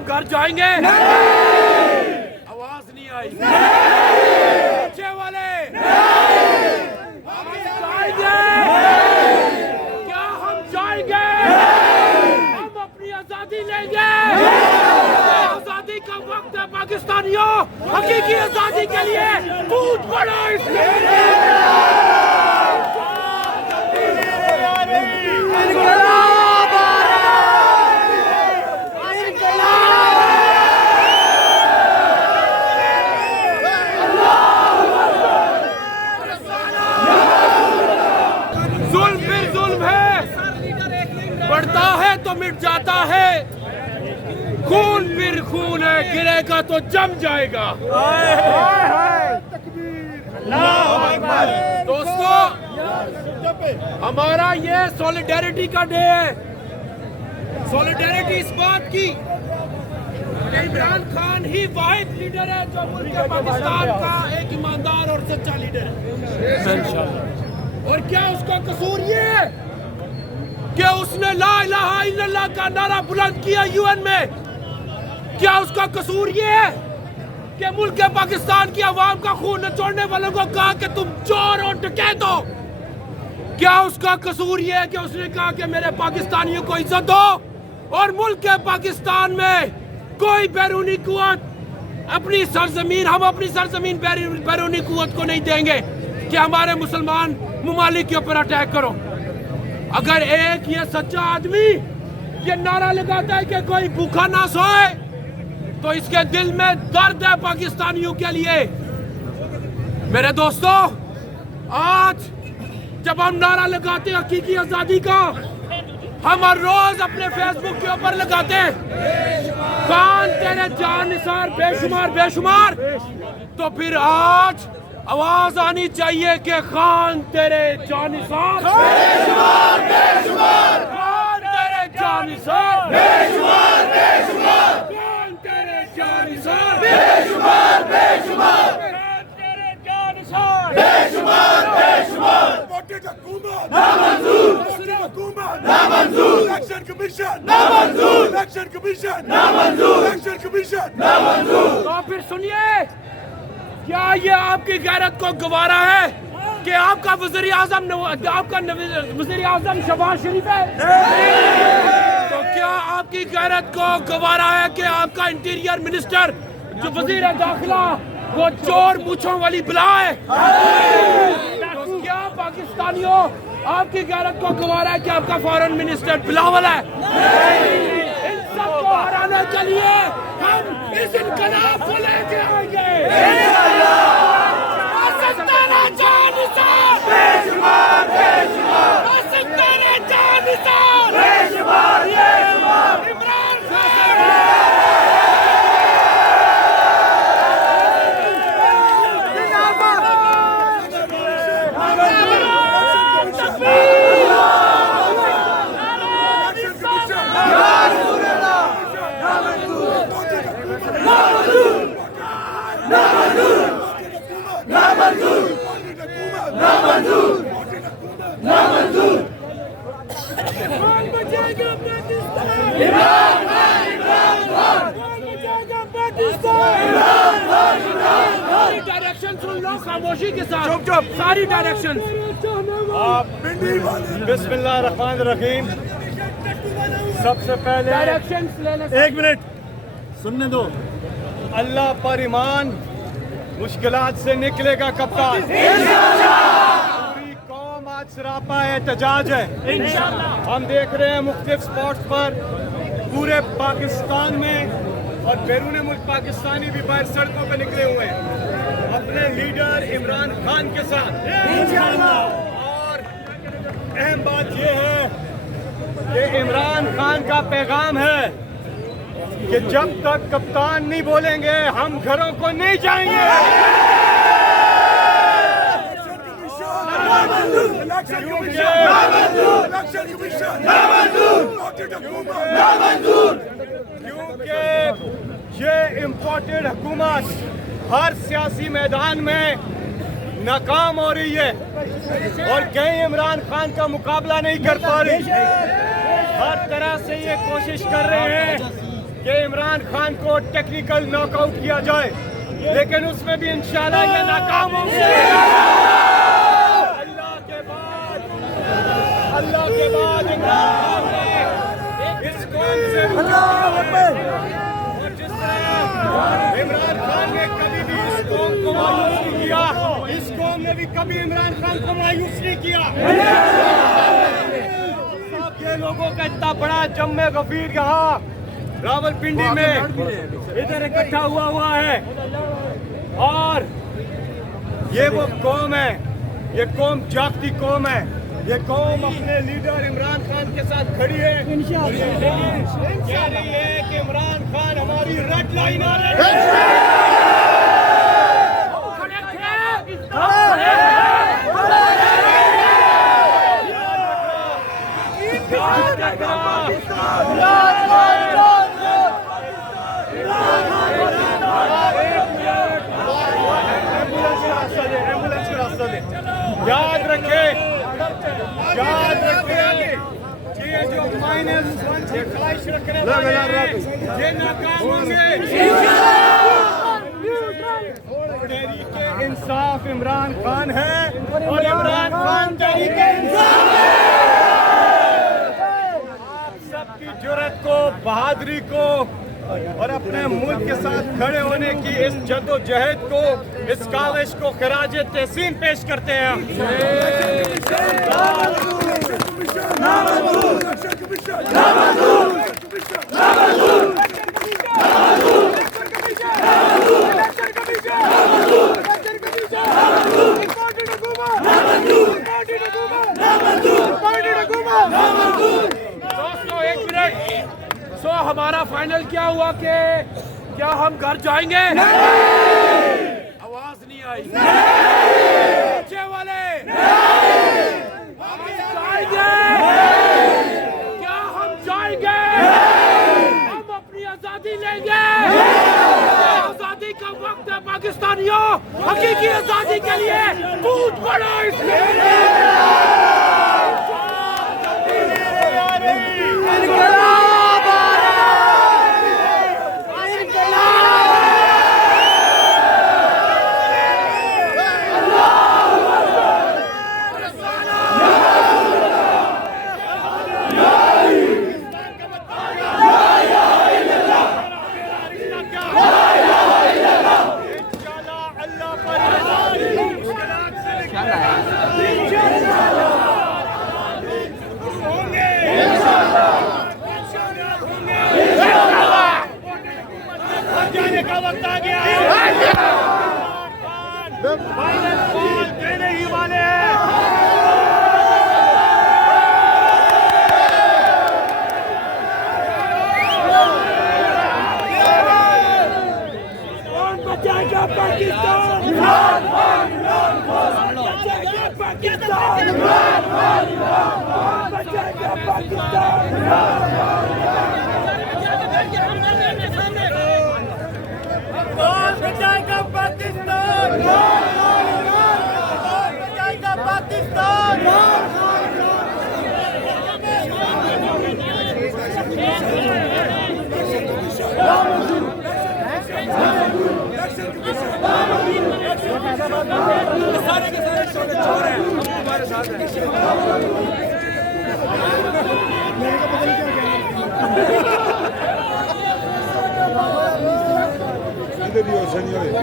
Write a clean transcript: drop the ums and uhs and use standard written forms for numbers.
हम घर जाएंगे? आवाज नहीं आई। बच्चे वाले हम जाएंगे? क्या हम जाएंगे? हम अपनी आजादी लेंगे। आजादी का वक्त है पाकिस्तानियों, हकीकी आजादी के लिए कूद पड़ो इसमें। बढ़ता है तो मिट जाता है, खून फिर खून है, गिरेगा तो जम जाएगा। दोस्तों, हमारा ये सॉलिडेरिटी का डे है। सॉलिडेरिटी इस बात की कि इमरान खान ही वाहिद लीडर है जो मुल्क पाकिस्तान का एक ईमानदार और सच्चा लीडर है। और क्या उसका कसूर ये है कि उसने ला इलाहा इल्लल्लाह का नारा बुलंद किया यूएन में? क्या उसका कसूर ये है कि मुल्क पाकिस्तान की आवाम का खून निचोड़ने वालों को कहा कि तुम चोर और डकैत हो? क्या उसका कसूर ये है कि उसने कहा कि मेरे पाकिस्तानियों को इज्जत दो, और मुल्क पाकिस्तान में कोई बैरूनी कुव्वत अपनी सरजमीन, हम अपनी सरजमीन बैरूनी कुव्वत को नहीं देंगे कि हमारे मुसलमान ममालिक के ऊपर अटैक करो? अगर एक ये सच्चा आदमी ये नारा लगाता है कि कोई भूखा ना सोए, तो इसके दिल में दर्द है पाकिस्तानियों के लिए। मेरे दोस्तों, आज जब हम नारा लगाते हैं हकीकी आजादी का, हम हर रोज अपने फेसबुक के ऊपर लगाते हैं खान तेरे जानिसार बेशुमार बेशुमार, तो फिर आज आवाज आनी चाहिए कि खान तेरे जानिसार बेशुमार बेशुमार, खान तेरे जानिसार बेशुमार बेशुमार, खान तेरे जानिसार बेशुमार बेशुमार, खान तेरे जानिसार बेशुमार बेशुमार। वोटेड हुकूमत नामंजूर, वोटेड हुकूमत नामंजूर, इलेक्शन कमीशन नामंजूर, इलेक्शन कमीशन नामंजूर, इलेक्शन कमीशन नामंजूर। तो फिर सुनिए, क्या ये आपकी गैरत को गवारा है कि आपका वज़ीर आज़म शहबाज शरीफ है? तो क्या आपकी गैरत को गवारा है कि आपका इंटीरियर मिनिस्टर जो वज़ीर दाखिला वो चोर मूंछों वाली बला है? तो क्या पाकिस्तानियों आपकी गैरत को गवारा है कि आपका फॉरेन मिनिस्टर बिलावल है? इन सबको हराने के लिए हम इस इनकलाब को लेके आएंगे। डायरेक्शन सुन लो खामोशी के साथ, चुप चुप सारी डायरेक्शन। बिस्मिल्लाहिर्रहमानिर्रहीम। सबसे पहले डायरेक्शन एक मिनट सुनने दो। अल्लाह पर ईमान, मुश्किलात से निकलेगा कप्तान। पूरी कौम आज सरापा एहतजाज है। हम देख रहे हैं मुख्तलिफ स्पॉट्स पर पूरे पाकिस्तान में और बैरून मुल्क पाकिस्तानी भी बाहर सड़कों पर निकले हुए हैं अपने लीडर इमरान खान के साथ। और अहम बात यह है कि इमरान खान का पैगाम है कि जब तक कप्तान नहीं बोलेंगे हम घरों को नहीं जाएंगे। क्योंकि ये इम्पोर्टेड हुकूमत हर सियासी मैदान में नाकाम हो रही है और कहीं इमरान खान का मुकाबला नहीं कर पा रही। हर तरह से ये कोशिश कर रहे हैं कि इमरान खान को टेक्निकल नॉकआउट किया जाए, लेकिन उसमें भी इंशाल्लाह ये नाकाम होंगे। अल्लाह के बाद इमरान खान ने इस कौम से और जिस तरह इमरान खान ने कभी भी इस कौम को मायूस नहीं किया, इस कौम ने भी कभी इमरान खान को मायूस नहीं किया। ये लोगों का इतना बड़ा जम्मे गफीर यहाँ रावलपिंडी में इधर इकट्ठा हुआ है, और ये वो कौम है, ये कौम जागती कौम है, ये कौम अपने लीडर इमरान खान के साथ खड़ी है। कह रही है कि इमरान खान हमारी रेड लाइन आ रही है। याद रखे ये जो माइनस 1 से ख्वाहिश रखने वाले ये नाकाम होंगे। तहरीके इंसाफ इमरान खान है और इमरान खान तहरीके इंसाफ है। आप सबकी जुर्रत को, बहादुरी को और अपने मुल्क के साथ खड़े होने की इस जद्दोजहद को, इस काविश को खिराज तहसीन पेश करते हैं। दोस्तों एक मिनट, सो हमारा फाइनल क्या हुआ कि क्या हम घर जाएंगे? आवाज नहीं आई। बच्चे वाले हम जाएंगे। क्या हम जाएंगे? हम अपनी आजादी लेंगे। आजादी का वक्त है पाकिस्तानियों, हकीकी आजादी के लिए कूद पड़ो। जाने का वक्त आ गया है। फाइनल बॉल देने ही वाले हैं। कौन बचाएगा पाकिस्तान? बचाएगा पाकिस्तान? बचाएगा पाकिस्तान? कौन बचाएगा पाकिस्तान? कौन बचाएगा पाकिस्तान? सारे के सारे छोटे छोर हैं, हमारे साथ हैं। Señores.